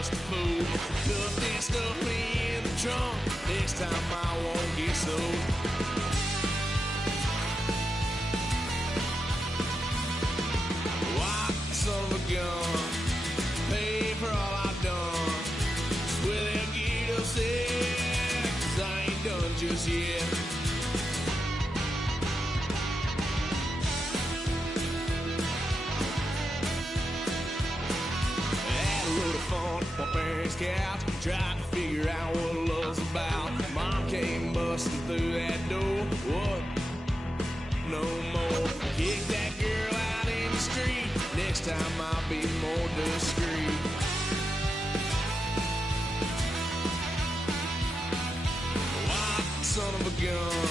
just a fool. Put this stuff in the trunk. Next time I won't get sold. Why, son of a gun, pay for all I've done. Well, they'll get upset, 'cause I ain't done just yet. My parents' couch, trying to figure out what love's about. Mom came busting through that door. What? No more. Kick that girl out in the street. Next time I'll be more discreet. Why, son of a gun,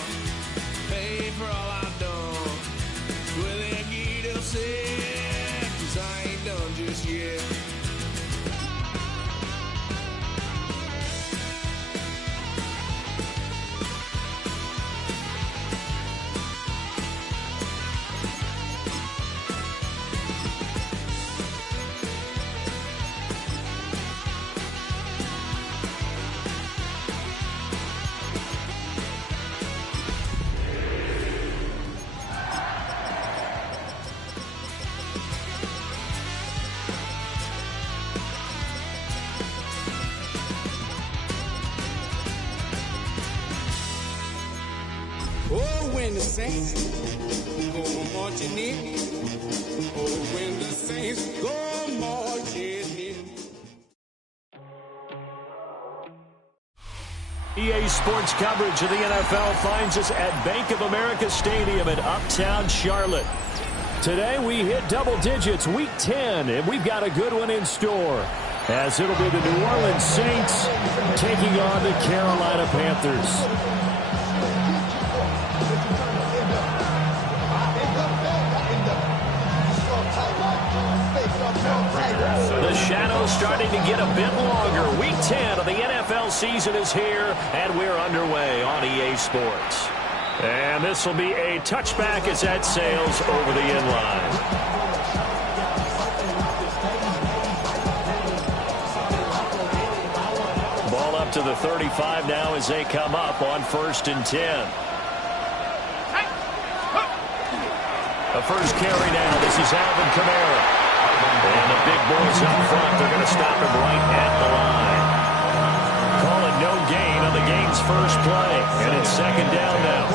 pay for all I've done. Well, they'll get upset, 'cause I ain't done just yet. When the Saints go marching in, oh, when the Saints go marching in. EA Sports coverage of the NFL finds us at Bank of America Stadium in Uptown Charlotte. Today we hit double digits, Week 10, and we've got a good one in store, as it'll be the New Orleans Saints taking on the Carolina Panthers. The shadow's starting to get a bit longer. Week 10 of the NFL season is here, and we're underway on EA Sports. And this will be a touchback as that sails over the inline. Ball up to the 35 now as they come up on 1st and 10. The first carry now. This is Alvin Kamara. And the big boys up front, they're going to stop him right at the line. Call it no gain on the game's first play. And it's 2nd down now.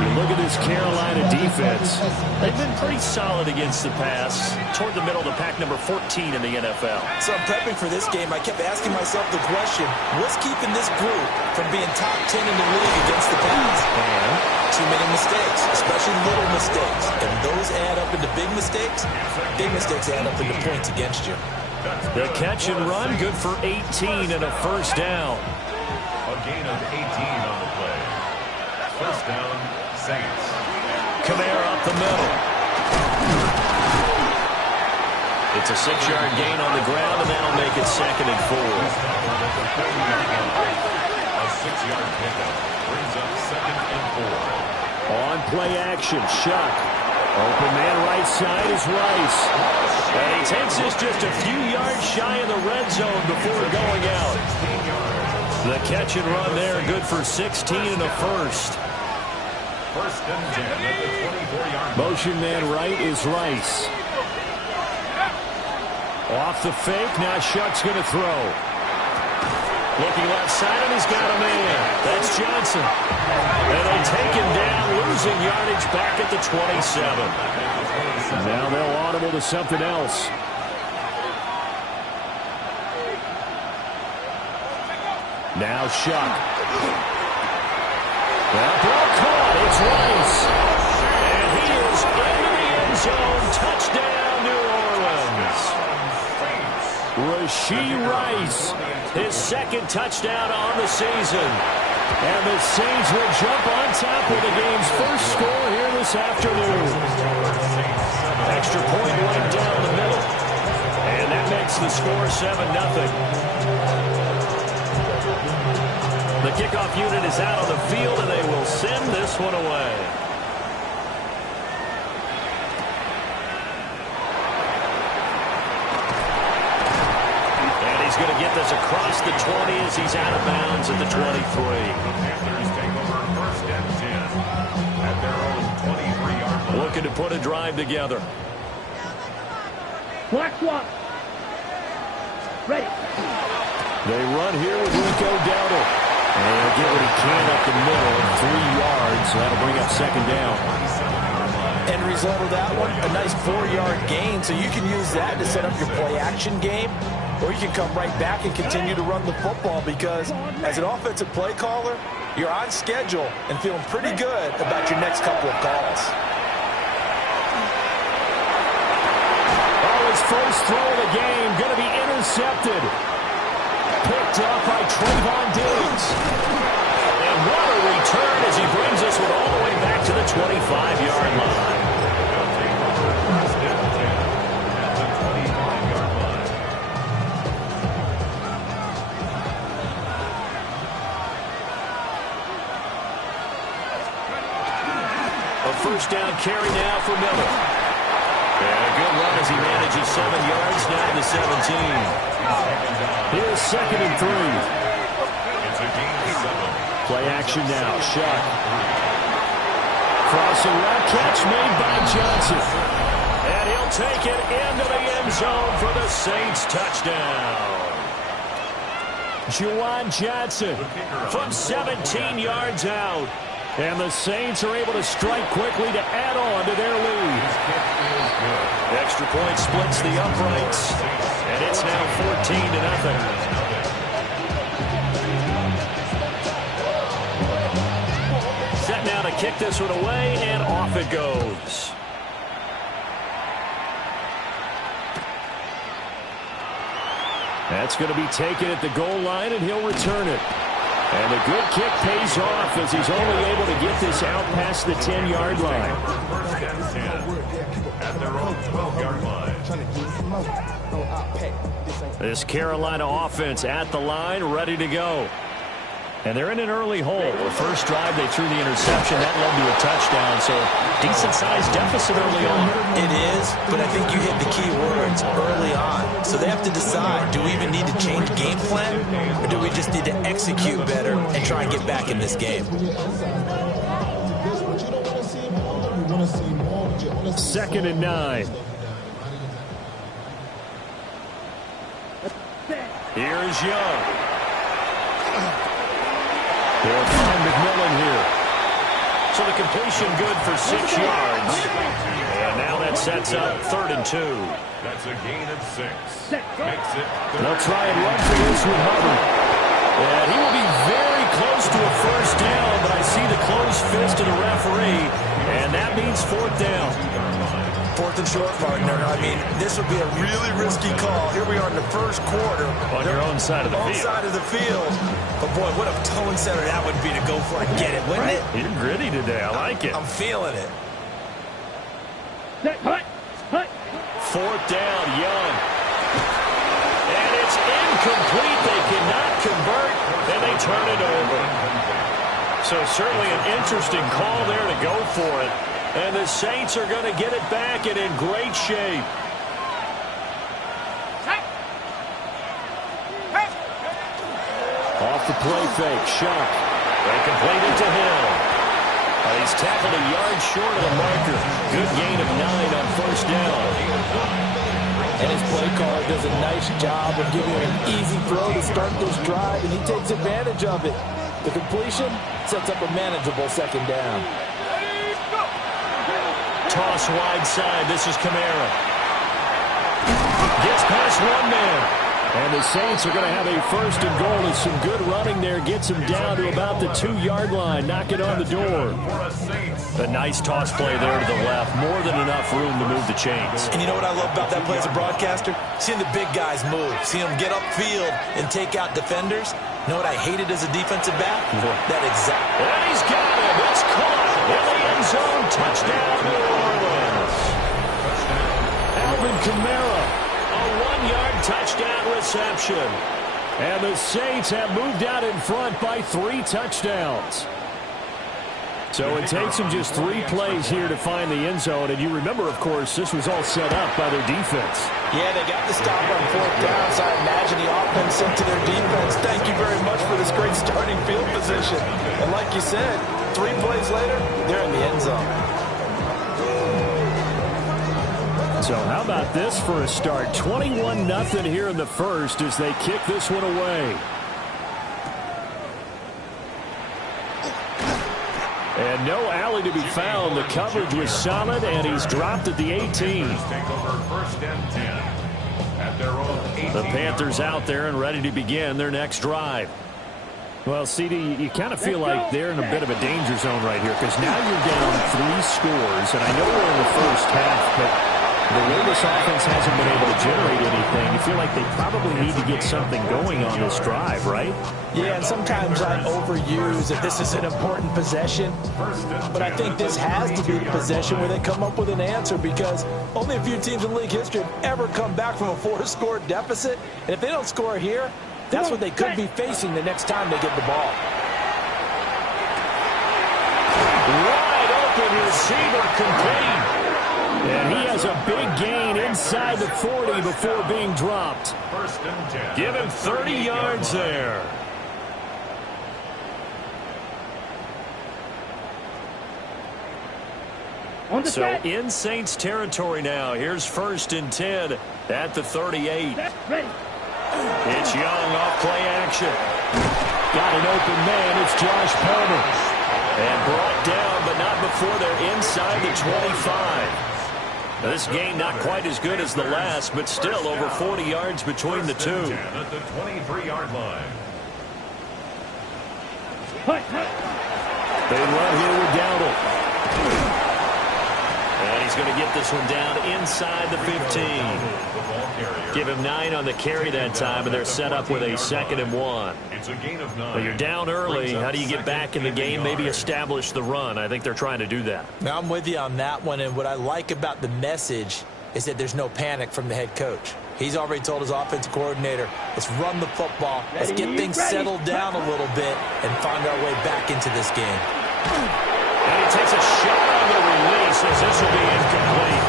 You look at this Carolina defense. They've been pretty solid against the pass. Toward the middle of the pack, number 14 in the NFL. So I'm prepping for this game. I kept asking myself the question, what's keeping this group from being top 10 in the league against the pass? And too many mistakes, especially little mistakes. And those add up into big mistakes. Big mistakes add up into points against you. The catch and run, good for 18 and a 1st down. A gain of 18 on the play. 1st down, Saints. Kamara up the middle. It's a 6-yard gain on the ground, and that'll make it 2nd and 4. A 6-yard pickup brings up 2nd and 4. On play action, Shuck. Open man right side is Rice. And he takes this just a few yards shy of the red zone before going out. The catch and run there, good for 16 and a 1st. 1st and 10 at the 24-yard. Motion man right is Rice. Off the fake, now Shuck's going to throw. Looking left side, and he's got a man. That's Johnson. And they take him down, losing yardage back at the 27. Now they'll audible to something else. Now Shuck. Well, ball caught. It's Rice. And he is into the end zone. Touchdown, New Orleans. Rashee Rice, his 2nd touchdown on the season. And the Saints will jump on top with the game's first score here this afternoon. Extra point right down the middle. And that makes the score 7-0. The kickoff unit is out on the field, and they will send this one away. And going to get this across the 20 as he's out of bounds at the 23. Panthers take over 1st and 10 at their own 23-yard line. Looking to put a drive together. Black swap. Ready. They run here with Rico Dowdle. And he'll get what he can up the middle, 3 yards. So that'll bring up 2nd down. End result of that one, a nice 4-yard gain. So you can use that to set up your play-action game, or you can come right back and continue to run the football because as an offensive play caller, you're on schedule and feeling pretty good about your next couple of calls. Oh, his first throw of the game going to be intercepted. Picked up by Trayvon Diggs. And what a return as he brings this one all the way back to the 25-yard line. They'll take over 1st and 10 at the 25-yard line. A 1st down carry now for Miller. And a good run as he manages 7 yards now to the 17. Here's 2nd and 3. It's a gain of 7. Play action now. Shuck. Crossing route catch made by Johnson. And he'll take it into the end zone for the Saints touchdown. Juwan Johnson from 17 yards out. And the Saints are able to strike quickly to add on to their lead. Extra point splits the uprights. And it's now 14-0. Set now to kick this one away, and off it goes. That's going to be taken at the goal line, and he'll return it. And a good kick pays off as he's only able to get this out past the 10-yard line. 1st and 10 at their own 12-yard line. This Carolina offense at the line, ready to go. And they're in an early hole. The first drive, they threw the interception. That led to a touchdown, so decent-sized deficit early on. It is, but I think you hit the key words early on. So they have to decide, do we even need to change game plan, or do we just need to execute better and try and get back in this game? 2nd and 9. Here's Young. They'll find McMillan here. So the completion good for 6 yards. And now that sets up 3rd and 2. That's a gain of 6. Makes it They'll try and run for this with Hubbard. And he will be very close to a 1st down, but I see the closed fist of the referee, and that means 4th down. 4th and short, partner. I mean, this would be a really risky call. Here we are in the 1st quarter. On your own side of the field. On side of the field. But, boy, what a tone setter that would be to go for it and get it, wouldn't it? You're gritty today. I like it. I'm feeling it. 4th down, Young. And it's incomplete. They cannot convert, and they turn it over. So certainly an interesting call there to go for it. And the Saints are going to get it back and in great shape. Off the play fake, Shuck. They complete it to Hill. He's tackled a yard short of the marker. Good gain of 9 on 1st down. And his play caller does a nice job of giving him an easy throw to start this drive, and he takes advantage of it. The completion sets up a manageable 2nd down. Toss wide side. This is Kamara. Gets past one man. And the Saints are going to have a 1st and goal as some good running there gets him down to about the 2-yard line. Knock it on the door. A nice toss play there to the left. More than enough room to move the chains. And you know what I love about that play as a broadcaster? Seeing the big guys move. Seeing them get upfield and take out defenders. You know what I hated as a defensive back? That exact. And he's got him. It's caught in the end zone. Touchdown, New Orleans. Alvin Kamara. A 1-yard touchdown reception. And the Saints have moved out in front by 3 touchdowns. So it takes them just 3 plays here to find the end zone. And you remember, of course, this was all set up by their defense. Yeah, they got the stop on 4th down, so I imagine the offense offense into their defense. Thank you very much for this great starting field position. And like you said, 3 plays later, they're in the end zone. So how about this for a start? 21-0 here in the first as they kick this one away. And no alley to be found. The coverage was solid, and he's dropped at the 18. Take over first and 10 at their own 18. The Panthers out there and ready to begin their next drive. Well, CD, you kind of feel like they're in a bit of a danger zone right here because now you're down 3 scores, and I know we're in the first half, but the way this offense hasn't been able to generate anything, you feel like they probably need to get something going on this drive, right? Yeah, and sometimes I overuse that this is an important possession, but I think this has to be the possession where they come up with an answer because only a few teams in league history have ever come back from a 4-score deficit, and if they don't score here, that's what they could be facing the next time they get the ball. Wide open receiver complete. And he has a big gain inside the 40 before being dropped. First and 10. Give him 30 yards there. So in Saints territory now. Here's first and 10 at the 38. Ready. It's Young off play action. Got an open man. It's Josh Palmer. And brought down, but not before they're inside the 25. Now, this gain not quite as good as the last, but still over 40 yards between the two. At the 23-yard line. They run here with Dowdle. And he's going to get this one down inside the 15. Give him 9 on the carry that time, and they're set up with a 2nd and 1. It's a gain of 9. But you're down early. How do you get back in the game? Maybe establish the run. I think they're trying to do that. Now, I'm with you on that one, and what I like about the message is that there's no panic from the head coach. He's already told his offensive coordinator, let's run the football, let's get things settled down a little bit, and find our way back into this game. And he takes a shot on the release as this will be incomplete.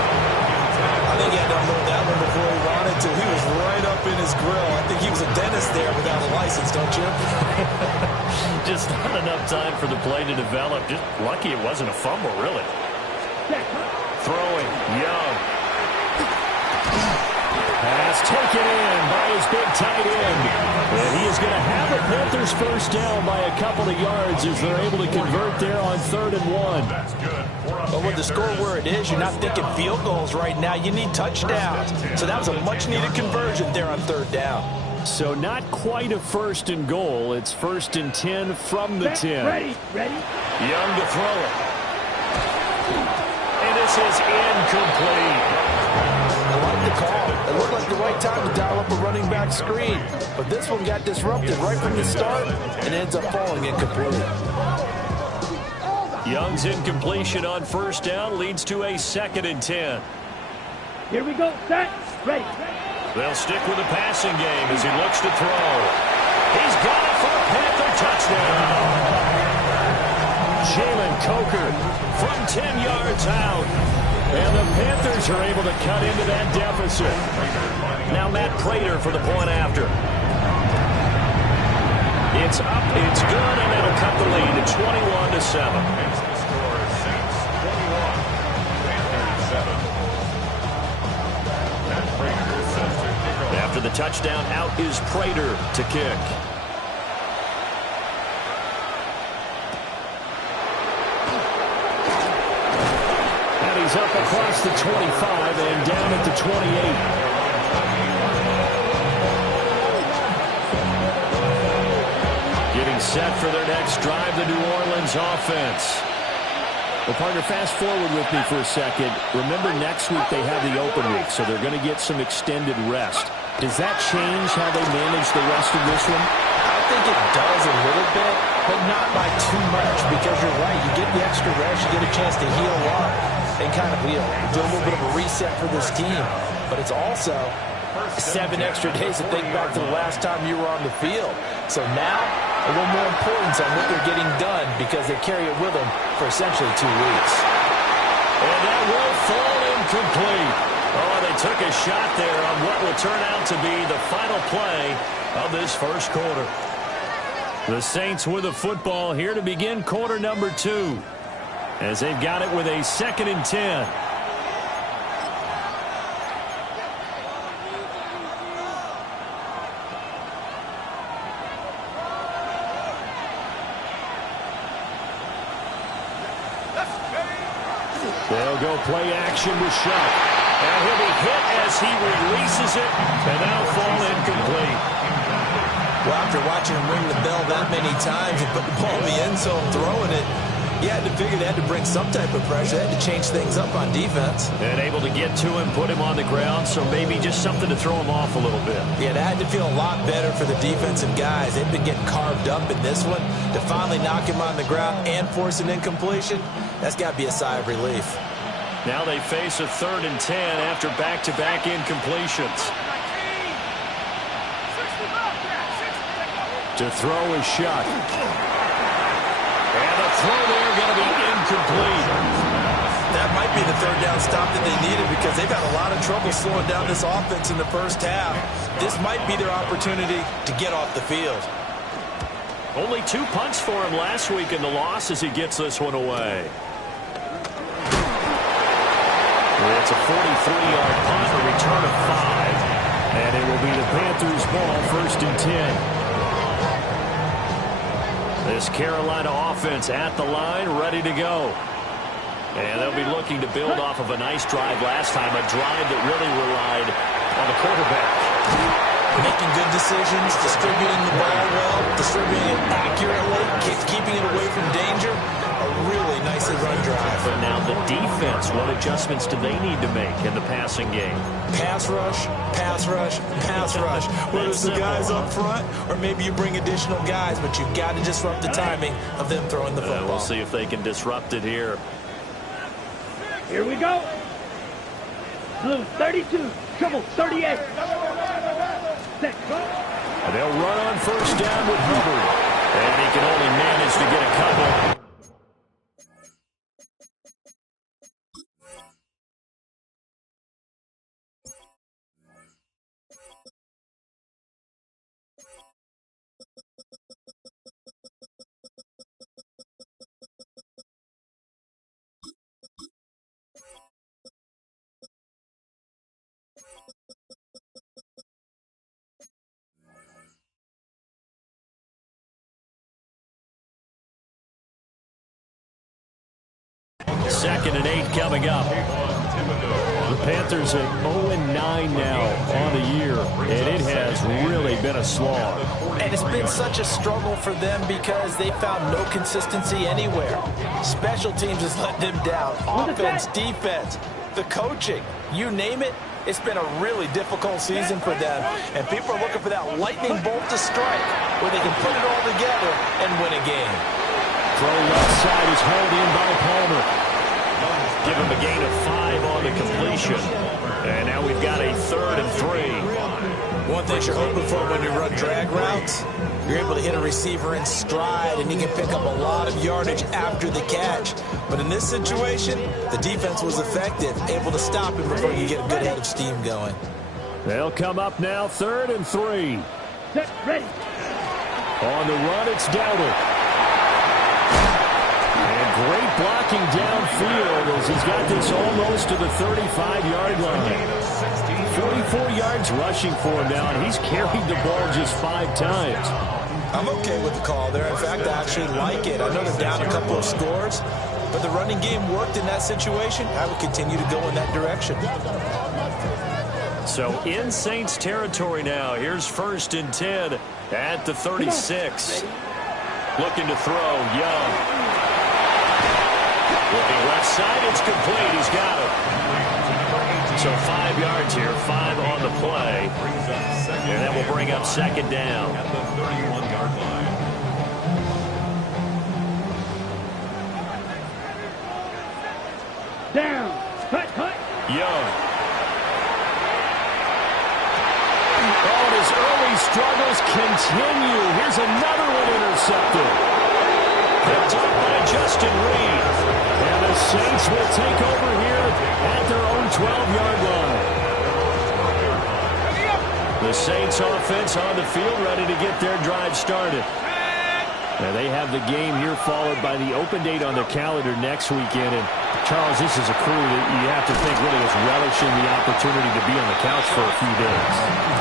I think he had to unload that one before he wanted to. He was right up in his grill. I think he was a dentist there without a license, don't you? Just not enough time for the play to develop. Just lucky it wasn't a fumble, really. Throwing, Young. Pass taken in by his big tight end. And he is going to have the Panthers first down by a couple of yards as they're able to convert there on 3rd and 1. That's good. But with the score where it is, you're not thinking field goals right now. You need touchdowns. So that was a much-needed conversion there on 3rd down. So not quite a 1st and goal. It's 1st and 10 from the 10. Ready. Young to throw it. And this is incomplete. I like the call. It looked like the right time to dial up a running back screen. But this one got disrupted right from the start and ends up falling incomplete. Young's incompletion on 1st down leads to a 2nd and 10. Here we go. Set. Ready. They'll stick with the passing game as he looks to throw. He's got it for a Panther touchdown. Jalen Coker from 10 yards out. And the Panthers are able to cut into that deficit. Now Matt Prater for the point after. It's up, it's good, and it'll cut the lead to 21-7. It's the score, Saints 21, Panthers 7. Matt Prater is set to kick off. After the touchdown, out is Prater to kick. He's up across the 25 and down at the 28. Getting set for their next drive, the New Orleans offense. Well, partner, fast forward with me for a second. Remember, next week they have the open week, so they're going to get some extended rest. Does that change how they manage the rest of this one? I think it does a little bit, but not by too much, because you're right. You get the extra rest, you get a chance to heal up and kind of do a little bit of a reset for this team. But it's also 7 extra days to think back to the last time you were on the field. So now, a little more importance on what they're getting done because they carry it with them for essentially 2 weeks. And that will fall incomplete. Oh, they took a shot there on what will turn out to be the final play of this first quarter. The Saints with the football here to begin quarter number 2, as they've got it with a 2nd and 10. They'll go play action with Shuck. And he'll be hit as he releases it, and that'll fall incomplete. Well, after watching him ring the bell that many times and put the ball in the end zone throwing it, you had to figure they had to bring some type of pressure. They had to change things up on defense. And able to get to him, put him on the ground, so maybe just something to throw him off a little bit. Yeah, that had to feel a lot better for the defensive guys. They've been getting carved up in this one. To finally knock him on the ground and force an incompletion, that's got to be a sigh of relief. Now they face a 3rd and 10 after back-to-back incompletions. To throw is Shuck. And the throw there going to be incomplete. That might be the 3rd down stop that they needed because they've had a lot of trouble slowing down this offense in the first half. This might be their opportunity to get off the field. Only 2 punts for him last week in the loss as he gets this one away. It's a 43-yard punt, a return of 5. And it will be the Panthers' ball, 1st and 10. This Carolina offense at the line, ready to go. And they'll be looking to build off of a nice drive last time, a drive that really relied on the quarterback. Making good decisions, distributing the ball well, distributing it accurately, keeping it away from danger. A really nicely run drive. But now the defense, what adjustments do they need to make in the passing game? Pass rush, pass rush, pass rush. Whether it's the guys up front or maybe you bring additional guys, but you've got to disrupt the timing of them throwing the football. We'll see if they can disrupt it here. Here we go. Blue 32, trouble 38. Set. And they'll run on 1st down with Hubbard. And he can only manage to get a couple. Second and 8 coming up. The Panthers at 0-9 now on the year, and it has really been a slog. And it's been such a struggle for them because they found no consistency anywhere. Special teams has let them down. Offense, defense, the coaching, you name it. It's been a really difficult season for them. And people are looking for that lightning bolt to strike where they can put it all together and win a game. Throw left side is hauled in by Palmer. Give him a gain of 5 on the completion. And now we've got a 3rd and 3. One thing you're hoping for when you run drag routes, you're able to hit a receiver in stride and he can pick up a lot of yardage after the catch. But in this situation, the defense was effective, able to stop him before you get a good head of steam going. They'll come up now, 3rd and 3. Set, ready. On the run, it's Dowdle. Great blocking downfield as he's got this almost to the 35-yard line. 44 yards rushing for him now, and he's carried the ball just 5 times. I'm okay with the call there. In fact, I actually like it. I know they're down a couple of scores, but the running game worked in that situation. I would continue to go in that direction. So in Saints territory now. Here's 1st and 10 at the 36. Looking to throw, Young. Looking left side, it's complete. He's got it. So 5 yards here, 5 on the play. And that will bring up 2nd down. At the 31-yard line. Down. Cut. Young. Oh, and his early struggles continue. Here's another one intercepted. Picked up by Justin Reed. And the Saints will take over here at their own 12-yard line. The Saints offense on the field, ready to get their drive started. Now they have the game here followed by the open date on their calendar next weekend. And Charles, this is a crew that you have to think really is relishing the opportunity to be on the couch for a few days.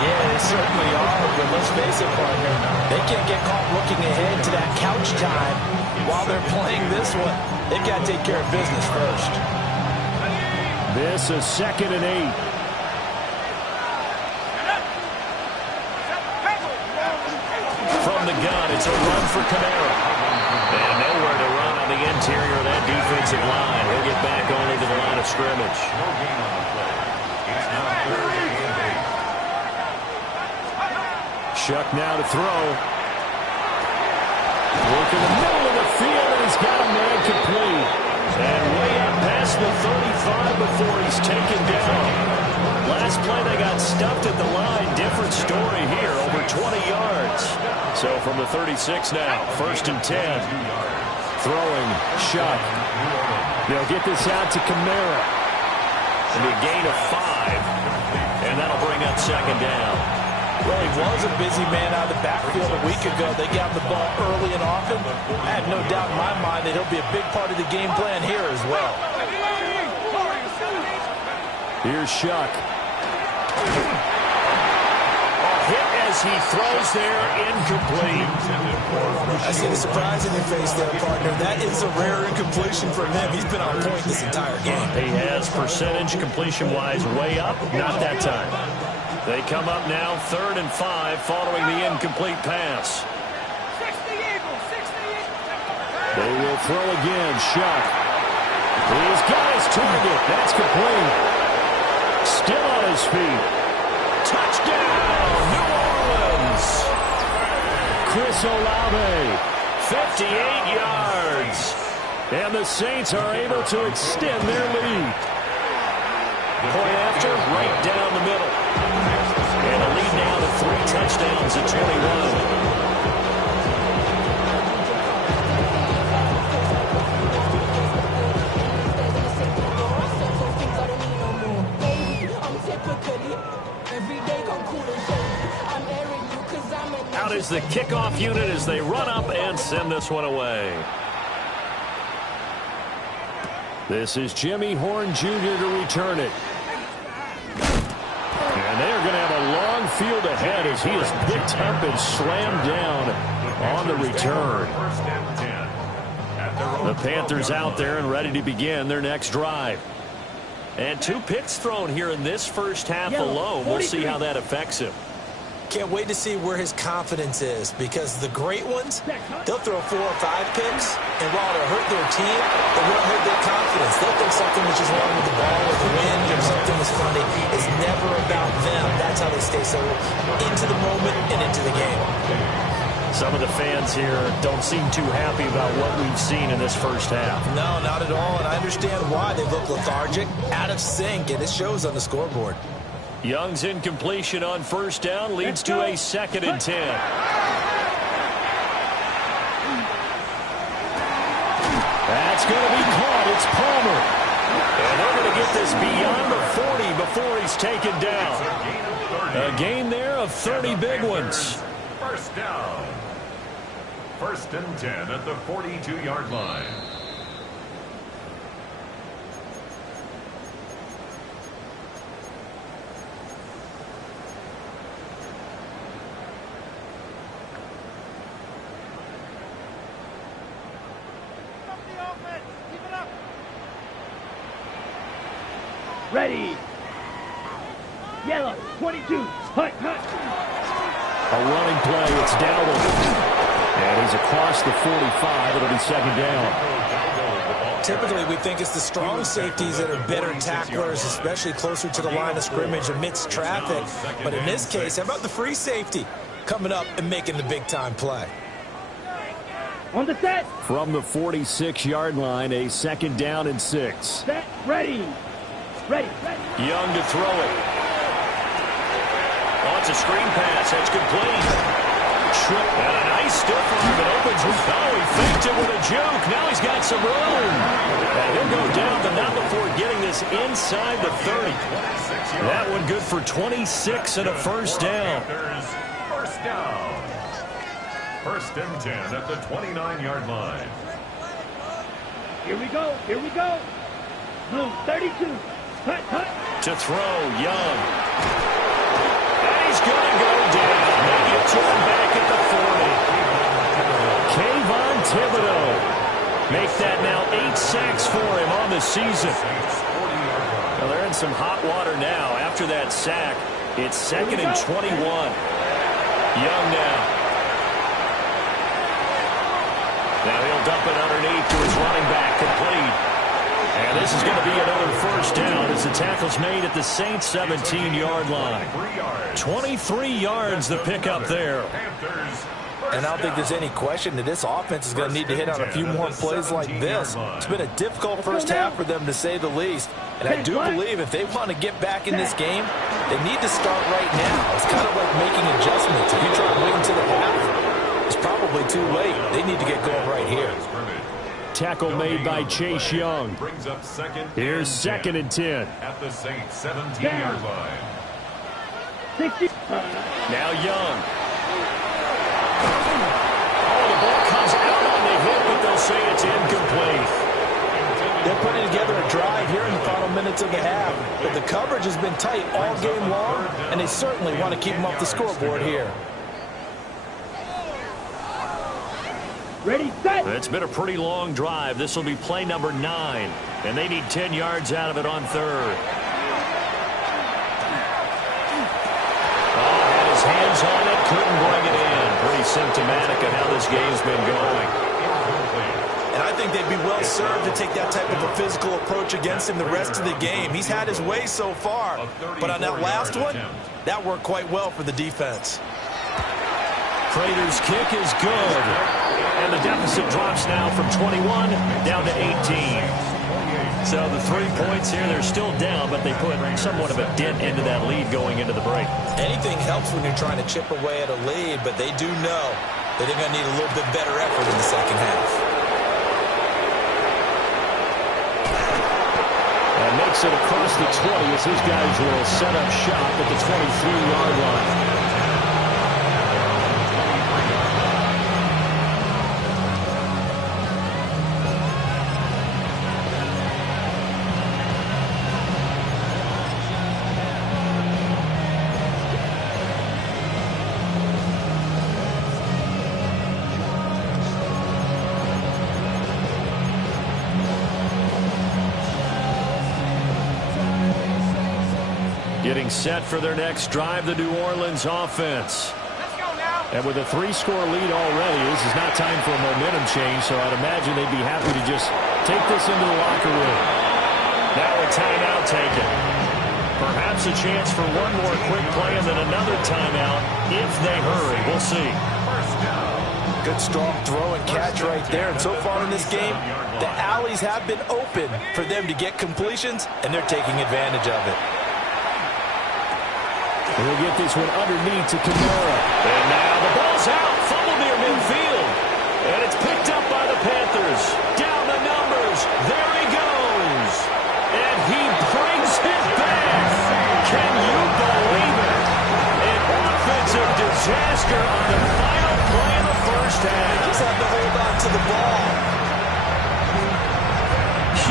Yeah, they certainly are, but let's face it, partner. They can't get caught looking ahead to that couch time while they're playing this one. They've got to take care of business first. This is 2nd and 8. From the gun, it's a run for Kamara. And nowhere to run on the interior of that defensive line. He'll get back only to the line of scrimmage. No gain on the play. It's now 3rd and 8. Shuck now to throw. Work in the middle of the field, and he's got a man complete. And way up past the 35 before he's taken down. Last play, they got stuffed at the line. Different story here, over 20 yards. So from the 36 now, 1st and 10. Throwing, Shuck. They'll get this out to Kamara. And a gain of 5. And that'll bring up 2nd down. Well, he was a busy man out of the backfield a week ago. They got the ball early and often. I have no doubt in my mind that he'll be a big part of the game plan here as well. Here's Shuck. Hit as he throws there, incomplete. I see the surprise in your face there, partner. That is a rare incompletion from him. He's been on point this entire game. He has percentage completion-wise way up. Not that time. They come up now 3rd and 5 following the incomplete pass. They will throw again. Shuck. He's got his target. That's complete. Still on his feet. Touchdown, New Orleans. Chris Olave, 58 yards. And the Saints are able to extend their lead. Point after, right down the middle. And a lead now to 3 touchdowns at 21. Out is the kickoff unit as they run up and send this one away. This is Jimmy Horn Jr. to return it. And they are going to have a long field ahead as he is picked up and slammed down on the return. The Panthers out there and ready to begin their next drive. And 2 picks thrown here in this first half alone. We'll see how that affects him. Can't wait to see where his confidence is, because the great ones, they'll throw 4 or 5 picks, and while it'll hurt their team, it won't hurt their confidence. They'll think something was just wrong with the ball or the wind or something was funny. It's never about them. That's how they stay so into the moment and into the game. Some of the fans here don't seem too happy about what we've seen in this first half. No, not at all, and I understand why. They look lethargic, out of sync, and it shows on the scoreboard. Young's incompletion on 1st down leads to a 2nd and 10. That's going to be caught. It's Palmer. And they're going to get this beyond the 40 before he's taken down. A gain there of 30 big ones. 1st down. 1st and 10 at the 42-yard line. Ready. Yellow, 22. Hut, hut. A running play. It's Dowdle. And he's across the 45. It'll be 2nd down. Typically, we think it's the strong safeties that are better tacklers, especially closer to the line of scrimmage amidst traffic. But in this case, how about the free safety coming up and making the big-time play? On the set. From the 46-yard line, a 2nd down and 6. Set, ready. Ready, ready. Young to throw it. Oh, it's a screen pass. That's complete. Trip. And a nice stiff arm. It opens with. Oh, he faked it with a juke. Now he's got some room. And he'll go down, but not before getting this inside the 30. That one good for 26 and a first down. First down. First and 10 at the 29-yard line. Here we go. Here we go. Blue 32. Hut, hut. To throw, Young. And he's going to go down. They get to him back at the 40. Kayvon Thibodeaux. Make that now 8 sacks for him on the season. Well, they're in some hot water now. After that sack, it's 2nd and 21. Young now. Now he'll dump it underneath to his running back, complete. And this is going to be another first down as the tackle's made at the Saints' 17-yard line. 23 yards the pickup there. And I don't think there's any question that this offense is going to need to hit on a few more plays like this. It's been a difficult first half for them, to say the least. And I do believe if they want to get back in this game, they need to start right now. It's kind of like making adjustments. If you try to wait until the half, it's probably too late. They need to get going right here. Tackle made by Chase Young. Here's 2nd and 10. At the Saints 17-yard line. 60. Now Young. Oh, the ball comes out on the hit, but they'll say it's incomplete. They're putting together a drive here in the final minutes of the half, but the coverage has been tight all game long, and they certainly want to keep them off the scoreboard here. Ready, set. It's been a pretty long drive. This will be play number 9, and they need 10 yards out of it on 3rd. Oh, had his hands on it, couldn't bring it in. Pretty symptomatic of how this game's been going. And I think they'd be well served to take that type of a physical approach against him the rest of the game. He's had his way so far, but on that last one, that worked quite well for the defense. Prater's kick is good. And the deficit drops now from 21 down to 18. So the 3 points here, they're still down, but they put somewhat of a dent into that lead going into the break. Anything helps when you're trying to chip away at a lead, but they do know that they're going to need a little bit better effort in the second half. And makes it across the 20 as his guys will set up shop at the 23-yard line. Getting set for their next drive, the New Orleans offense. And with a 3-score lead already, this is not time for a momentum change, so I'd imagine they'd be happy to just take this into the locker room. Now a timeout taken. Perhaps a chance for one more quick play and then another timeout if they hurry. We'll see. Good strong throw and catch right there. And so far in this game, the alleys have been open for them to get completions, and they're taking advantage of it. We'll get this one underneath to Kamara. And now the ball's out. Fumble near midfield. And it's picked up by the Panthers. Down the numbers. There he goes. And he brings it back. Can you believe it? An offensive disaster on the final play of the first half. Just have to hold on to the ball.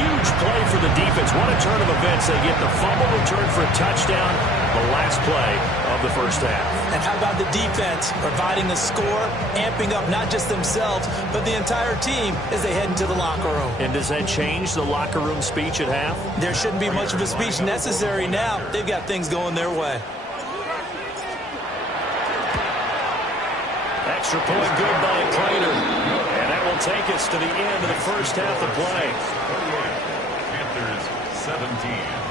Huge play for the defense. What a turn of events. They get the fumble return for a touchdown. The last play of the first half. And how about the defense providing the score, amping up not just themselves, but the entire team as they head into the locker room. And does that change the locker room speech at half? There shouldn't be much of a speech necessary now. They've got things going their way. Extra point good by Prater. And that will take us to the end of the first half of play. Panthers 17.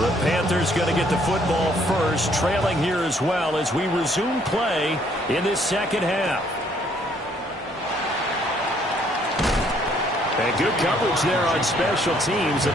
The Panthers going to get the football first, trailing here as well as we resume play in this second half. And good coverage there on special teams.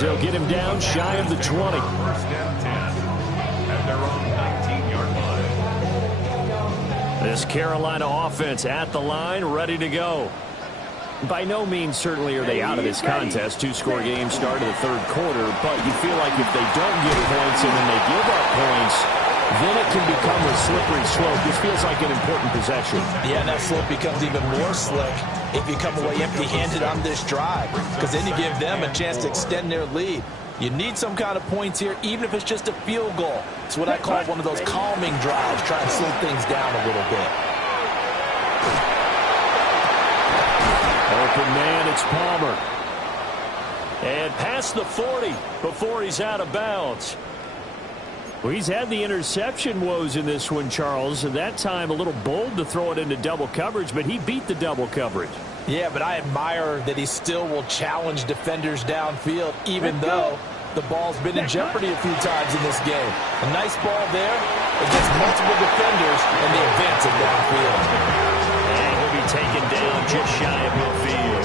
They'll get him down shy of the 20. First and 10 at their own 19-yard line. This Carolina offense at the line, ready to go. By no means certainly are they out of this contest. Two-score game start of the third quarter, but you feel like if they don't get points and then they give up points, then it can become a slippery slope. This feels like an important possession. Yeah, and that slope becomes even more slick if you come away empty-handed on this drive, because then you give them a chance to extend their lead. You need some kind of points here, even if it's just a field goal. It's what I call one of those calming drives, try and slow things down a little bit. Open man, it's Palmer. And past the 40 before he's out of bounds. Well, he's had the interception woes in this one, Charles, and that time a little bold to throw it into double coverage, but he beat the double coverage. Yeah, but I admire that he still will challenge defenders downfield, even though the ball's been in jeopardy a few times in this game. A nice ball there against multiple defenders, and they advance it downfield. And he'll be taken down just shy of midfield.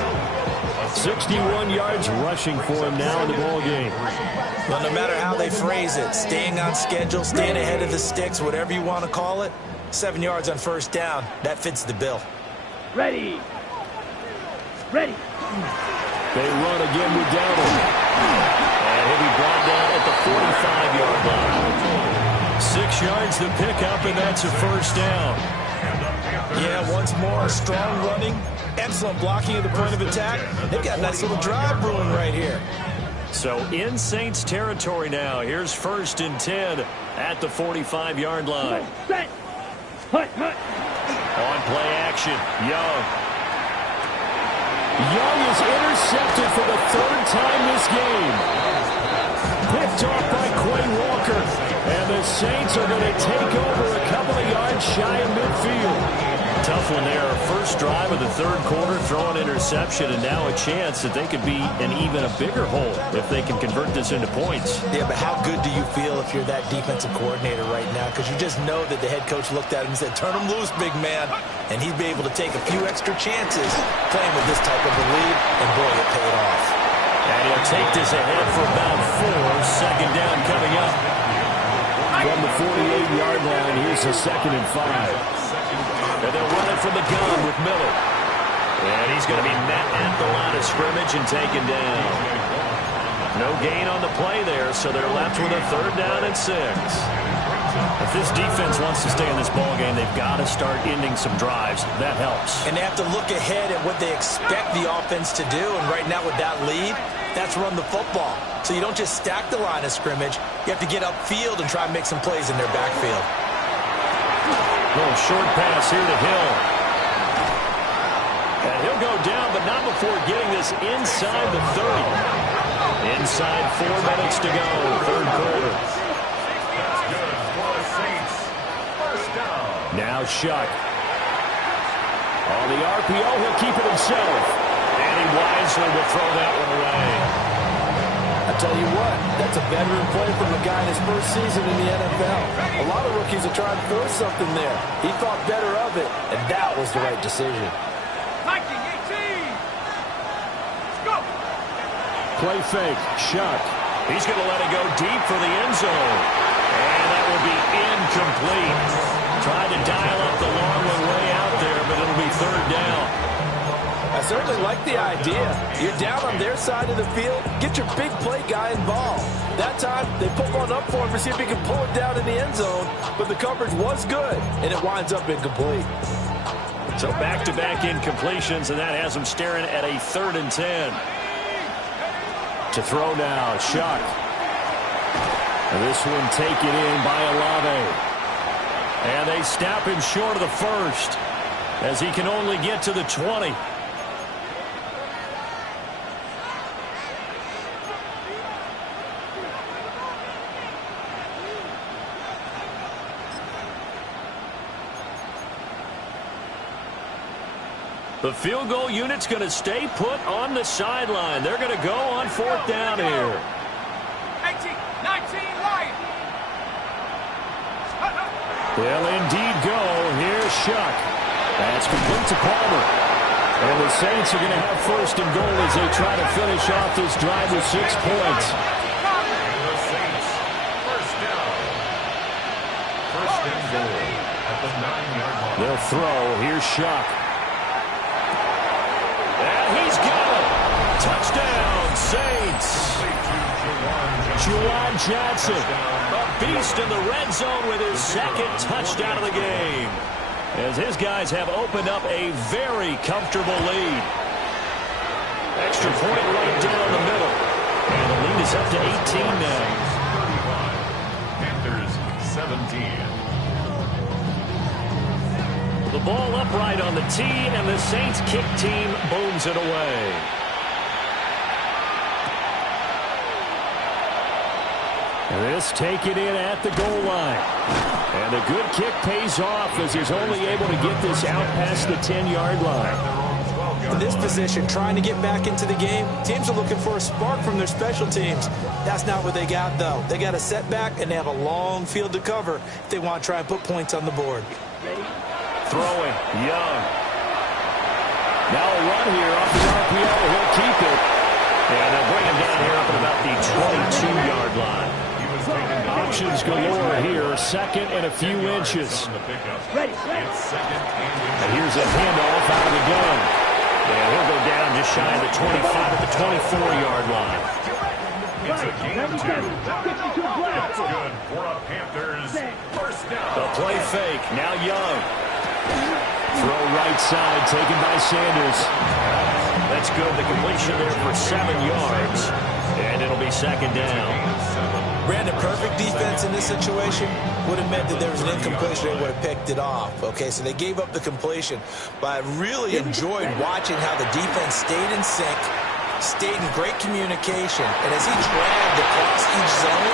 61 yards rushing for him now in the ball game. Well, no matter how they phrase it, staying on schedule, staying ahead of the sticks, whatever you want to call it, 7 yards on first down, that fits the bill. Ready. Ready. They run again with Dowdle. And he'll be brought down at the 45-yard line. 6 yards to pick up, and that's a first down. Yeah, once more, strong running, excellent blocking at the point of attack. They've got a nice little drive brewing right here. So in Saints territory now. Here's first and 10 at the 45-yard line. Set. Hut, hut. On play action, Young. Young is intercepted for the third time this game. Picked off by Quay Walker. And the Saints are going to take over a couple of yards shy of midfield. Tough one there. First drive of the third quarter, throw an interception, and now a chance that they could be in even a bigger hole if they can convert this into points. Yeah, but how good do you feel if you're that defensive coordinator right now? Because you just know that the head coach looked at him and said, turn him loose, big man. And he'd be able to take a few extra chances playing with this type of a lead, and boy, it paid off. And he'll take this ahead for about 4. Second down coming up. From the 48-yard line, here's a 2nd and 5. And they'll run it from the gun with Miller. And he's going to be met at the line of scrimmage and taken down. No gain on the play there, so they're left with a 3rd down and 6. If this defense wants to stay in this ballgame, they've got to start ending some drives. That helps. And they have to look ahead at what they expect the offense to do. And right now with that lead, that's run the football. So you don't just stack the line of scrimmage. You have to get upfield and try and make some plays in their backfield. Little short pass here to Hill. And he'll go down, but not before getting this inside the 30. Inside 4 minutes to go, third quarter. Now Shuck. On the RPO, he'll keep it himself. And he wisely will throw that one away. I tell you what, that's a veteran play from a guy in his first season in the NFL. A lot of rookies are trying to force something there. He thought better of it, and that was the right decision. 19-18. Let's go. Play fake, Shuck. He's going to let it go deep for the end zone. And that will be incomplete. Tried to dial up the long one way out there, but it'll be 3rd down. I certainly like the idea. You're down on their side of the field. Get your big play guy involved. That time, they put one up for him to see if he can pull it down in the end zone. But the coverage was good, and it winds up incomplete. So back-to-back incompletions, and that has them staring at a 3rd and 10. To throw now, Shuck. And this one taken in by Olave. And they snap him short of the first, as he can only get to the 20. The field goal unit's going to stay put on the sideline. They're going to go on 4th down here. 18, 19, Lions. They'll indeed go. Here's Shuck. That's complete to Palmer. And the Saints are going to have first and goal as they try to finish off this drive with 6 points. And the Saints, first down. First and goal at the 9-yard line. They'll throw. Here's Shuck. And he's got it. Touchdown, Saints. Juwan Johnson, a beast in the red zone with his second touchdown of the game, as his guys have opened up a very comfortable lead. Extra point right down the middle. And the lead is up to 18 now. 35. Panthers 17. The ball upright on the tee, and the Saints kick team booms it away. This taken in at the goal line. And a good kick pays off as he's only able to get this out past the 10-yard line. In this position, trying to get back into the game, teams are looking for a spark from their special teams. That's not what they got, though. They got a setback, and they have a long field to cover if they want to try and put points on the board. Throwing, Young. Now a run here off the RPO. He'll keep it. And they'll bring him down here up at about the 22-yard line. Options galore here. Second and a few inches. Ready. And here's a handoff out of the gun. And he'll go down just shy of the 25 at the 24-yard line. It's a gain of 2. That's good for a Panthers first down. The play fake. Now Young. Throw right side taken by Sanders. That's good. The completion there for 7 yards. And it'll be second down. Brandon, perfect defense in this situation would have meant that there was an incompletion. They would have picked it off. Okay, so they gave up the completion. But I really enjoyed watching how the defense stayed in sync, stayed in great communication. And as he dragged across each zone,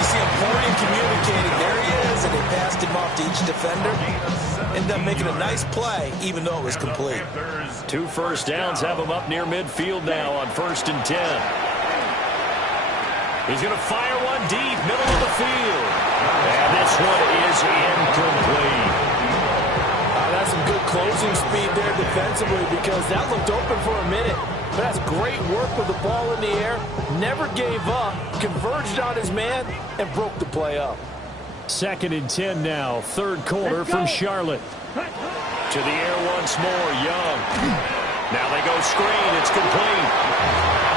you see him pointing, communicating. There he is, and they passed him off to each defender. Ended up making a nice play, even though it was complete. 2 first downs have him up near midfield now on 1st and 10. He's going to fire one deep, middle of the field. And this one is incomplete. That's some good closing speed there defensively, because that looked open for a minute. But that's great work with the ball in the air. Never gave up, converged on his man, and broke the play up. 2nd and 10 now, 3rd quarter from Charlotte. To the air once more, Young. Now they go screen, it's complete.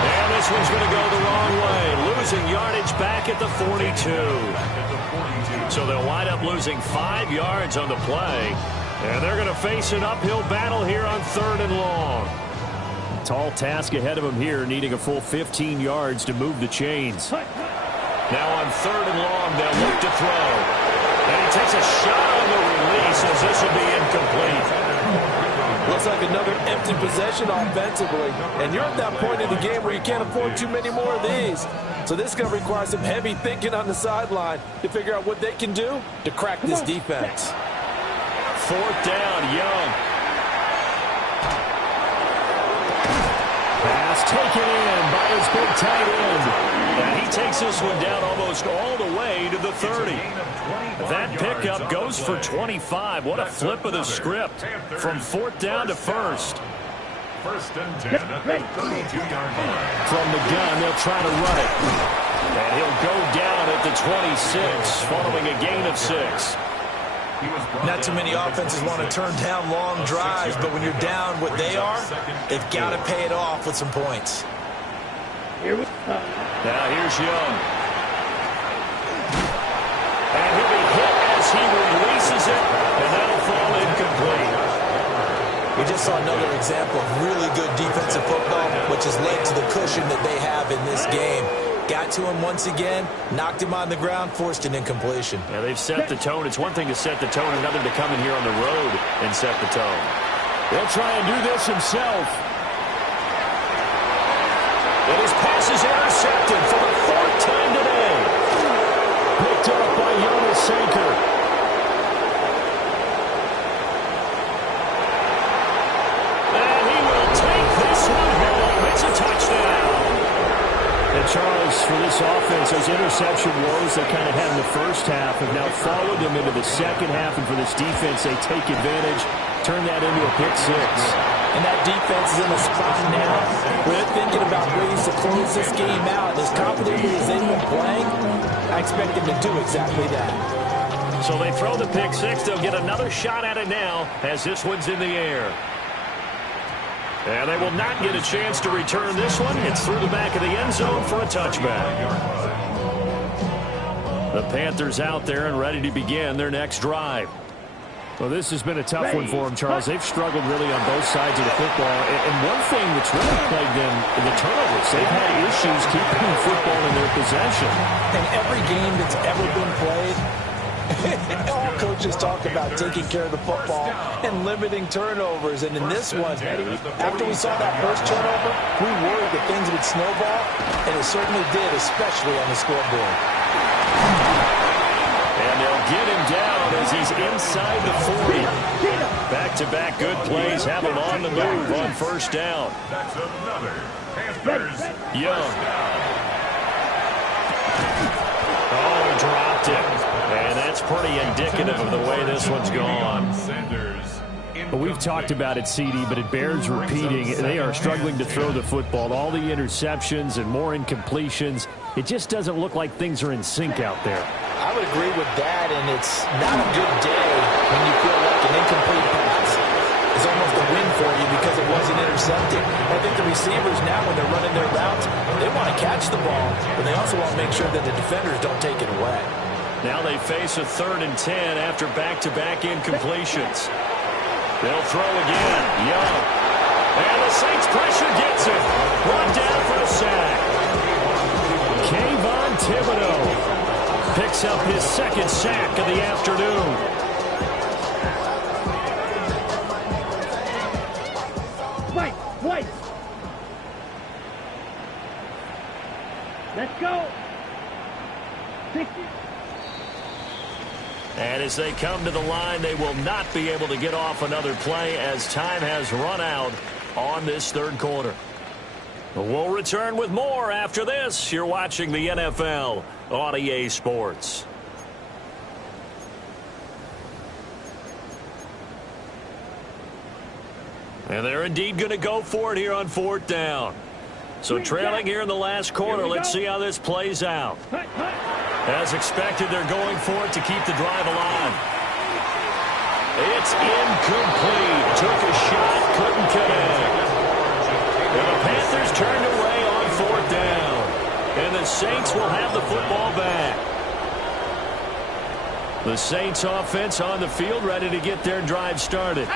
And this one's going to go the wrong way. Losing yardage back at the 42. So they'll wind up losing 5 yards on the play. And they're going to face an uphill battle here on 3rd and long. Tall task ahead of them here, needing a full 15 yards to move the chains. Now on 3rd and long, they'll look to throw. And he takes a shot on the release as this will be incomplete. Looks like another empty possession offensively. And you're at that point in the game where you can't afford too many more of these. So this is going to require some heavy thinking on the sideline to figure out what they can do to crack this defense. 4th down, Young. Pass taken in by his big tight end. And he takes this one down almost all the way to the 30. That pickup goes for 25. What a flip of the script from 4th down to 1st. 1st and 10 at the 32-yard line. From the gun, they'll try to run it. And he'll go down at the 26, following a gain of 6. Not too many offenses want to turn down long drives, but when you're down what they are, they've got to pay it off with some points. Now here's Young. And he'll be hit as he releases it, and that'll fall incomplete. We just saw another example of really good defensive football, which has led to the cushion that they have in this game. Got to him once again, knocked him on the ground, forced an incompletion. Yeah, they've set the tone. It's one thing to set the tone, another to come in here on the road and set the tone. He'll try and do this himself. And his pass is intercepted for the 4th time today. Picked up by Jonas Sanker. And he will take this one home. It's a touchdown. And Charles, for this offense, those interception woes they kind of had in the first half have now followed them into the second half. And for this defense, they take advantage, turn that into a pick 6. And that defense is in a spot now where they're thinking about ways to close this game out. As confidently as they've been playing, I expect them to do exactly that. So they throw the pick six. They'll get another shot at it now as this one's in the air. And they will not get a chance to return this one. It's through the back of the end zone for a touchback. The Panthers out there and ready to begin their next drive. Well, this has been a tough one for them, Charles. They've struggled really on both sides of the football. And one thing that's really plagued them, the turnovers. They've had issues keeping the football in their possession. In every game that's ever been played, all coaches talk about taking care of the football and limiting turnovers. And in this one, after we saw that first turnover, we worried that things would snowball, and it certainly did, especially on the scoreboard. And they'll get him down as he's inside the 40. Back-to-back good plays have him on the move on first down. That's another Panthers. Young. Oh, he dropped it. And that's pretty indicative of the way this one's gone. Well, we've talked about it, CD, but it bears repeating. They are struggling to throw the football. All the interceptions and more incompletions. It just doesn't look like things are in sync out there. I would agree with that, and it's not a good day when you feel like an incomplete pass is almost a win for you because it wasn't intercepted. I think the receivers now, when they're running their routes, they want to catch the ball, but they also want to make sure that the defenders don't take it away. Now they face a 3rd and 10 after back-to-back incompletions. They'll throw again. Young. And the Saints pressure gets it. Brought down for a sack. Kayvon Thibodeaux picks up his 2nd sack of the afternoon. White. Let's go. 60. And as they come to the line, they will not be able to get off another play as time has run out on this 3rd quarter. We'll return with more after this. You're watching the NFL on EA Sports. And they're indeed going to go for it here on 4th down. So trailing here in the last quarter, let's see how this plays out. As expected, they're going for it to keep the drive alive. It's incomplete. Took a shot, couldn't connect. And the Panthers turned away on 4th down. And the Saints will have the football back. The Saints offense on the field, ready to get their drive started.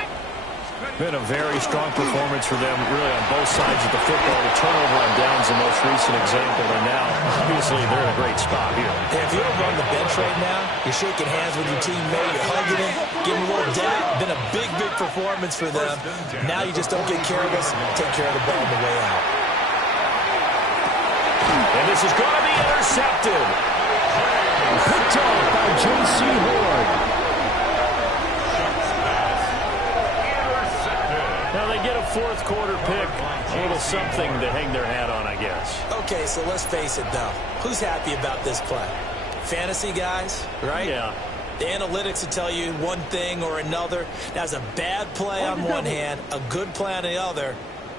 Been a very strong performance for them, really, on both sides of the football. The turnover on downs, the most recent example, and now, obviously, they're in a great spot here. And if you're on the bench right now, you're shaking hands with your teammate, you're hugging him, giving him a little dap. Been a big performance for them. Now you just don't get careless, take care of the ball on the way out. And this is going to be intercepted. Picked off by J.C. Horn. Now they get a 4th quarter pick. A little something to hang their hat on, I guess. Okay, so let's face it, though. Who's happy about this play? Fantasy guys, right? Yeah. The analytics will tell you one thing or another. That's a bad play on one hand, a good play on the other,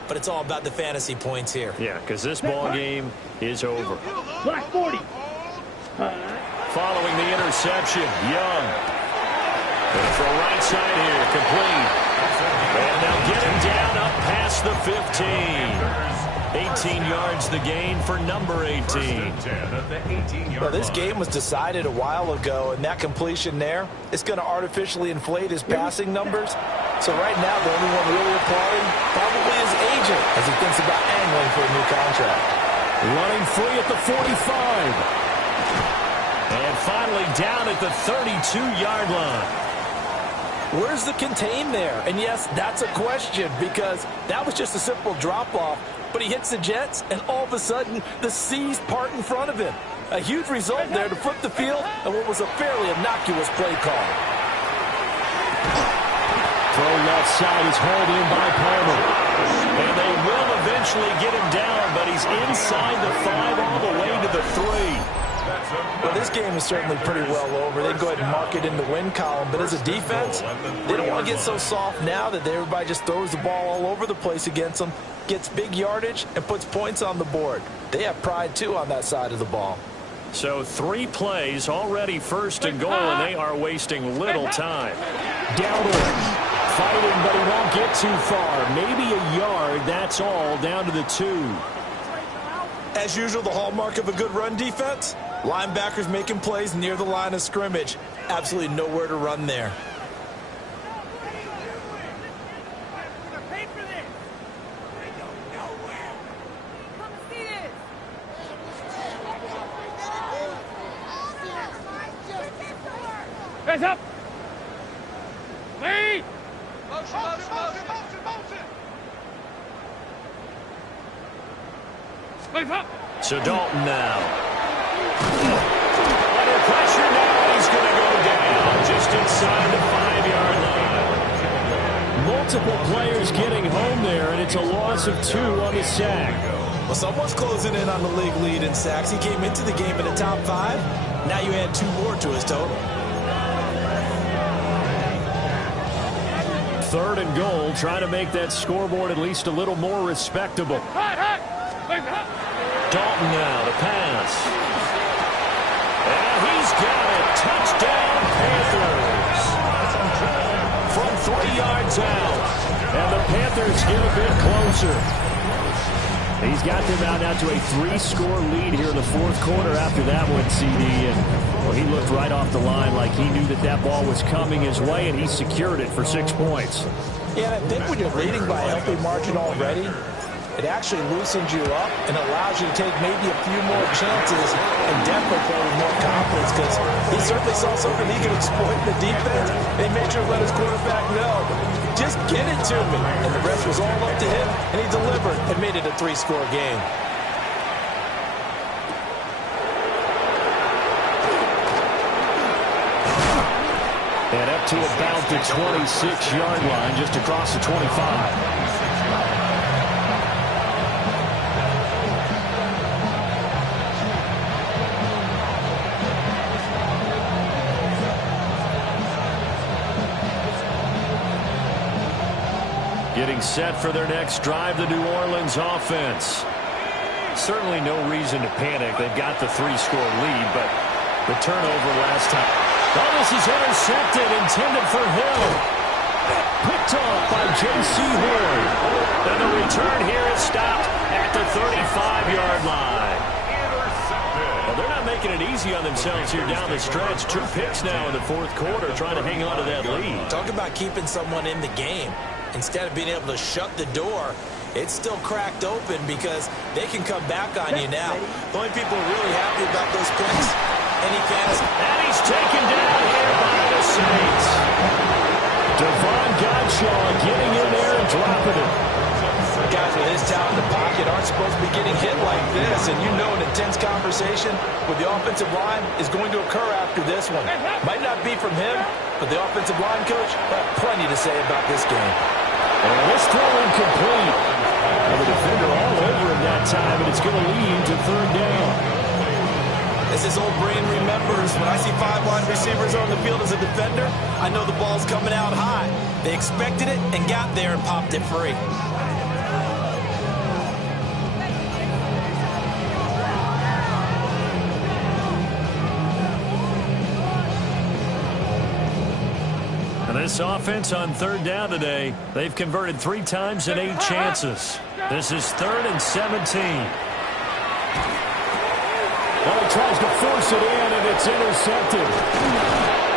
but it's all about the fantasy points here. Yeah, because this ball game is over. Black 40. Following the interception, Young. Going for a right side here, complete. And they'll get him down up past the 15. 18 yards the gain for number 18. Well, this game was decided a while ago, and that completion there is going to artificially inflate his passing numbers. So right now, the only one really applauding probably his agent as he thinks about angling for a new contract. Running free at the 45. And finally down at the 32-yard line. Where's the contain there? And yes, that's a question because that was just a simple drop-off. But he hits the Jets, and all of a sudden, the seas part in front of him. A huge result there to flip the field and what was a fairly innocuous play call. Throw left side is hauled in by Palmer. And they will eventually get him down, but he's inside the 5 all the way to the 3. Well, this game is certainly pretty well over. They go ahead and mark it in the win column. But as a defense, they don't want to get so soft now that everybody just throws the ball all over the place against them, gets big yardage, and puts points on the board. They have pride, too, on that side of the ball. So 3 plays, already first and goal, and they are wasting little time. Dowdle fighting, but he won't get too far. Maybe a yard, that's all, down to the 2. As usual, the hallmark of a good run defense, linebackers making plays near the line of scrimmage. Absolutely nowhere to run there. Hands up! Lead! So Dalton now. Under pressure now, he's going to go down just inside the 5-yard line. Multiple players getting home there, and it's a loss of 2 on the sack. Well, someone's closing in on the league lead in sacks. He came into the game in the top 5. Now you add 2 more to his total. 3rd and goal, trying to make that scoreboard at least a little more respectable. Dalton now to pass. And he's got it. Touchdown, Panthers. From 3 yards out. And the Panthers get a bit closer. He's got them out now to a 3-score lead here in the 4th quarter after that one, CD. And well, he looked right off the line like he knew that that ball was coming his way, and he secured it for 6 points. Yeah, and I think when you're leading by a healthy margin already, it actually loosens you up and allows you to take maybe a few more chances and definitely play with more confidence, because he certainly saw something he could exploit in the defense. They made sure to let his quarterback know, just get it to me. And the rest was all up to him, and he delivered and made it a 3-score game. And up to about the 26-yard line, just across the 25. Getting set for their next drive, the New Orleans offense. Certainly no reason to panic. They've got the 3-score lead, but the turnover last time. Oh, this is intercepted, intended for Hill. Picked off by J.C. Horn. And the return here is stopped at the 35-yard line. Well, they're not making it easy on themselves here down the stretch. 2 picks now in the 4th quarter, trying to hang on to that lead. Talk about keeping someone in the game. Instead of being able to shut the door, it's still cracked open because they can come back on you now. The only people really happy about those picks, any fans. And he's taken down here by the Saints. Devon Godshaw getting in there and dropping it. Guys with his talent in the pocket aren't supposed to be getting hit like this, and you know an intense conversation with the offensive line is going to occur after this one. Might not be from him, but the offensive line coach will have plenty to say about this game. And this throw incomplete. And the defender all over him that time, and it's going to lead to 3rd down. As his old brain remembers, when I see 5 wide receivers on the field as a defender, I know the ball's coming out high. They expected it and got there and popped it free. This offense on 3rd down today, they've converted 3 times in 8 chances. This is 3rd and 17. Well, he tries to force it in, and it's intercepted.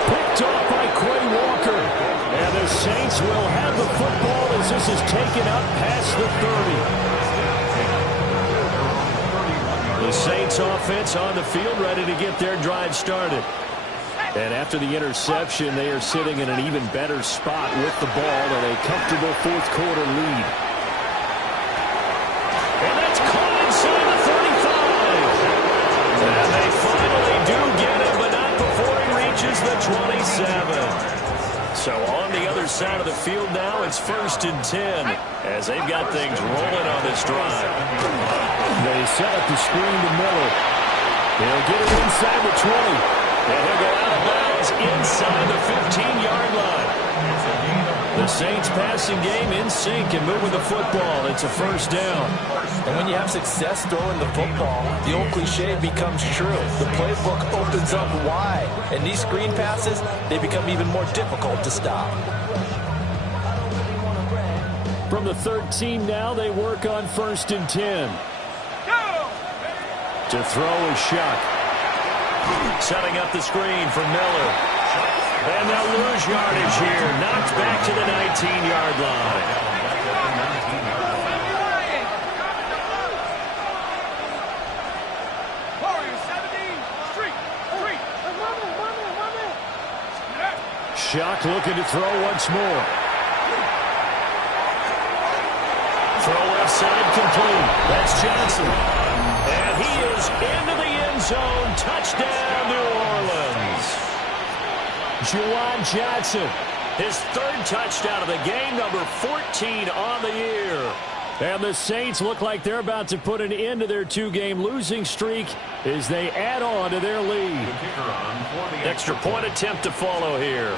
Picked off by Quay Walker. And the Saints will have the football as this is taken up past the 30. The Saints offense on the field, ready to get their drive started. And after the interception, they are sitting in an even better spot with the ball and a comfortable 4th quarter lead. And that's caught inside the 35. And they finally do get him, but not before he reaches the 27. So on the other side of the field now, it's 1st and 10 as they've got things rolling on this drive. They set up the screen to Miller. He'll get it inside the 20. And he'll go out of bounds inside the 15-yard line. The Saints passing game in sync and moving the football. It's a first down. And when you have success throwing the football, the old cliche becomes true. The playbook opens up wide. And these screen passes, they become even more difficult to stop. From the 13 now, they work on 1st and 10. To throw is Shuck. Setting up the screen for Miller. And they'll lose yardage here. Knocked back to the 19-yard line. Shuck looking to throw once more. Throw left side complete. That's Johnson. And he is into the end zone. Touchdown, New Orleans. Juwan Johnson, his 3rd touchdown of the game, number 14 on the year. And the Saints look like they're about to put an end to their 2-game losing streak as they add on to their lead. Extra point attempt to follow here.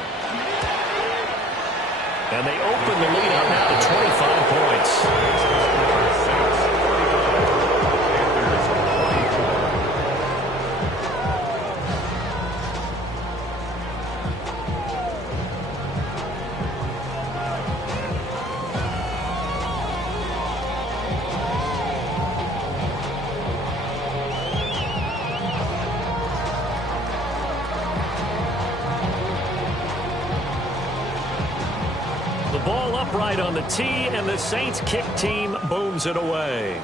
And they open the lead up now to 25 points. Ball upright on the tee, and the Saints kick team booms it away.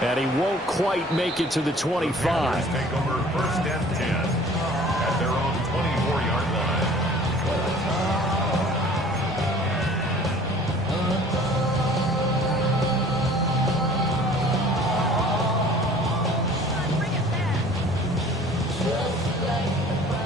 And he won't quite make it to the 25. Take over 1st and 10 at their own 24-yard line.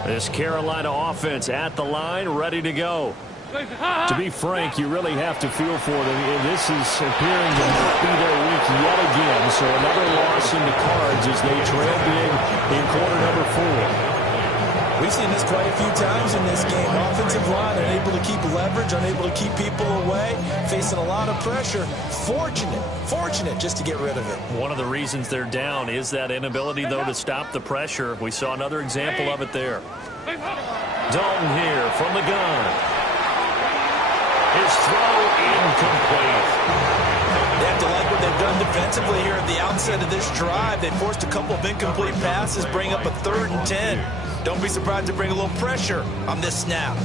This Carolina offense at the line, ready to go. To be frank, you really have to feel for them. This is appearing to not be their week yet again. So another loss in the cards as they trail big in quarter number 4. We've seen this quite a few times in this game. Offensive line unable to keep leverage, unable to keep people away, facing a lot of pressure. Fortunate just to get rid of it. One of the reasons they're down is that inability, though, to stop the pressure. We saw another example of it there. Dalton here from the gun. His throw incomplete. They have to like what they've done defensively here at the outset of this drive. They forced a couple of incomplete passes, bring up a 3rd and 10. Don't be surprised to bring a little pressure on this snap.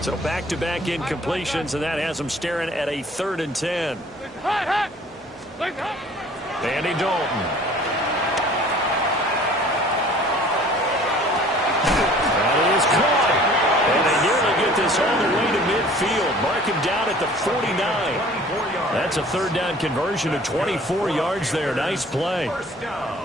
So back-to-back incompletions, and that has them staring at a 3rd and 10. Andy Dalton. That is caught. And they nearly get this all the way to midfield. Mark him down at the 49. That's a 3rd down conversion of 24 yards there. Nice play.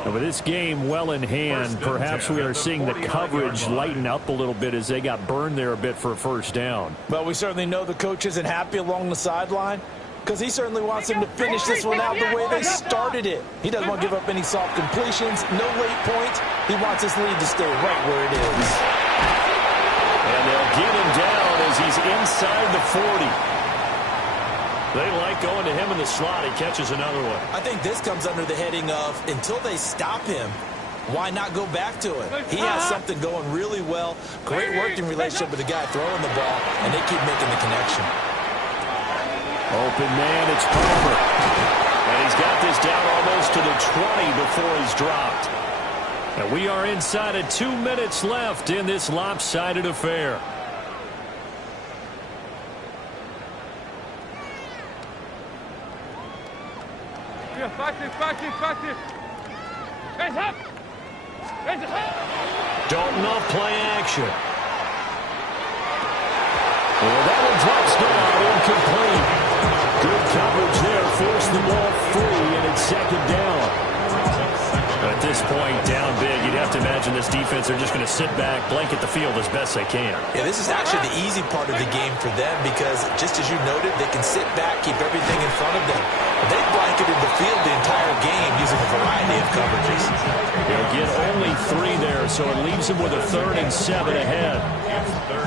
And with this game well in hand, perhaps we are seeing the coverage lighten up a little bit as they got burned there a bit for a 1st down. But we certainly know the coach isn't happy along the sideline because he certainly wants them to finish this one out the way they started it. He doesn't want to give up any soft completions, no late points. He wants his lead to stay right where it is. And they'll get him down as he's inside the 40. They like going to him in the slot. He catches another one. I think this comes under the heading of until they stop him, why not go back to it? He has something going really well. Great working relationship with the guy throwing the ball, and they keep making the connection. Open man, it's Palmer. And he's got this down almost to the 20 before he's dropped. And we are inside of 2 minutes left in this lopsided affair. Dalton off play action. Well, that one drops down, incomplete. Good coverage there, forced the ball free, and it's 2nd down. At this point, down big, you'd have to imagine this defense, they're just going to sit back, blanket the field as best they can. Yeah, this is actually the easy part of the game for them because, just as you noted, they can sit back, keep everything in front of them. But they blanketed the field the entire game using a variety of coverages. They'll get only 3 there, so it leaves them with a 3rd and 7 ahead.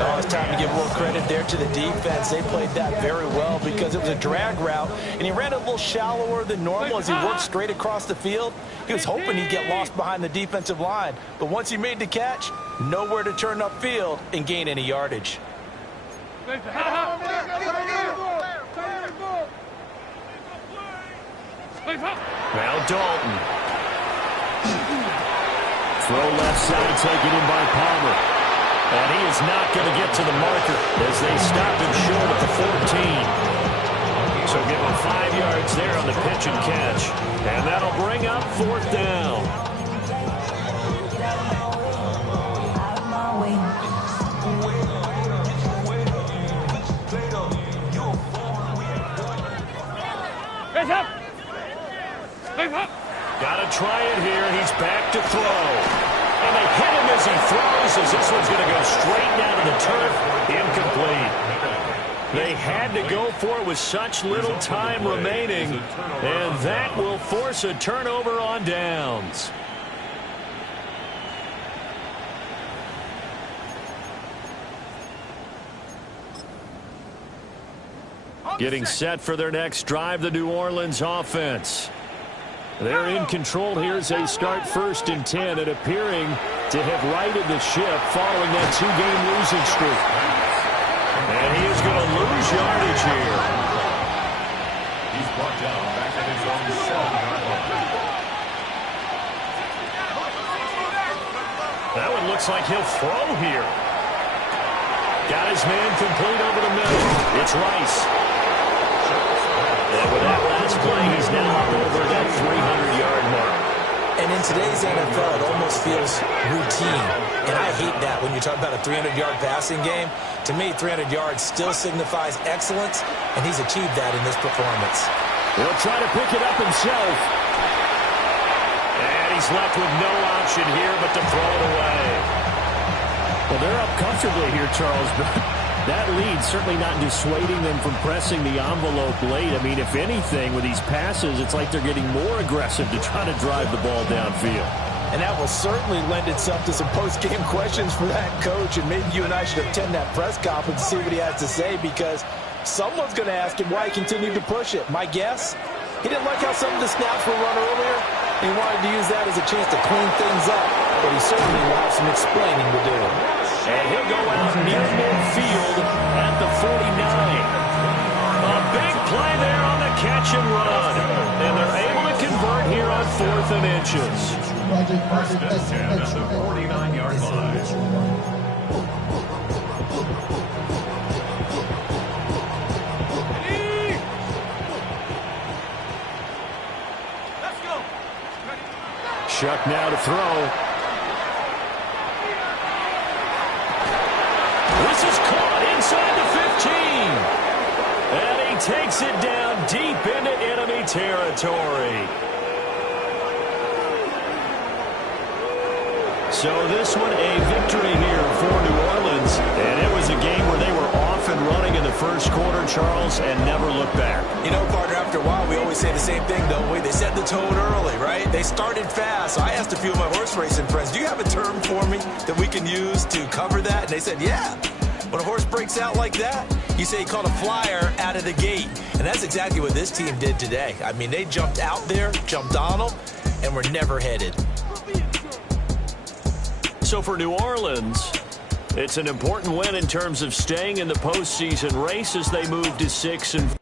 Oh, it's time to give more credit there to the defense. They played that very well because it was a drag route, and he ran a little shallower than normal as he worked straight across the field. He was hoping he'd get lost behind the defensive line, but once he made the catch, nowhere to turn upfield and gain any yardage. Now Dalton. Throw left side, taken in by Palmer. And he is not going to get to the marker as they stop him short at the 14. So give him 5 yards there on the pitch and catch. And that'll bring up 4th down. Got to try it here. He's back to throw. And they hit him as he throws, as this one's going to go straight down to the turf. Incomplete. They had to go for it with such little time remaining, and that will force a turnover on downs. Getting set for their next drive, the New Orleans offense. They're in control here as they start 1st and 10 and appearing to have righted the ship following that 2-game losing streak. And he is going to lose yardage here. He's brought down back at his own 7-yard line. That one looks like he'll throw here. Got his man complete over the middle. It's Rice. And with that last play, he's now over that 300-yard mark. And in today's NFL, it almost feels routine. And I hate that when you talk about a 300-yard passing game. To me, 300 yards still signifies excellence, and he's achieved that in this performance. He'll try to pick it up himself. And he's left with no option here but to throw it away. Well, they're up comfortably here, Charles, but that lead certainly not dissuading them from pressing the envelope late. I mean, if anything, with these passes, it's like they're getting more aggressive to try to drive the ball downfield. And that will certainly lend itself to some post-game questions for that coach, and maybe you and I should attend that press conference and see what he has to say, because someone's going to ask him why he continued to push it. My guess, he didn't like how some of the snaps were run earlier. He wanted to use that as a chance to clean things up, but he certainly will have some explaining to do. And he'll go out near midfield at the 49. A big play there on the catch and run. And they're able to convert here on 4th and inches. 1st and 10 at the 49-yard line. Chuck now to throw. This is caught inside the 15. And he takes it down deep into enemy territory. So this one a victory here for New Orleans. And it was a game where they were off and running in the first quarter, Charles, and never looked back. You know, partner, after a while, we always say the same thing, don't we? They set the tone early, right? They started fast. So I asked a few of my horse racing friends, do you have a term for me that we can use to cover that? And they said, yeah. When a horse breaks out like that, you say he caught a flyer out of the gate. And that's exactly what this team did today. I mean, they jumped out there, jumped on them, and were never headed. So for New Orleans, it's an important win in terms of staying in the postseason race as they move to 6-4.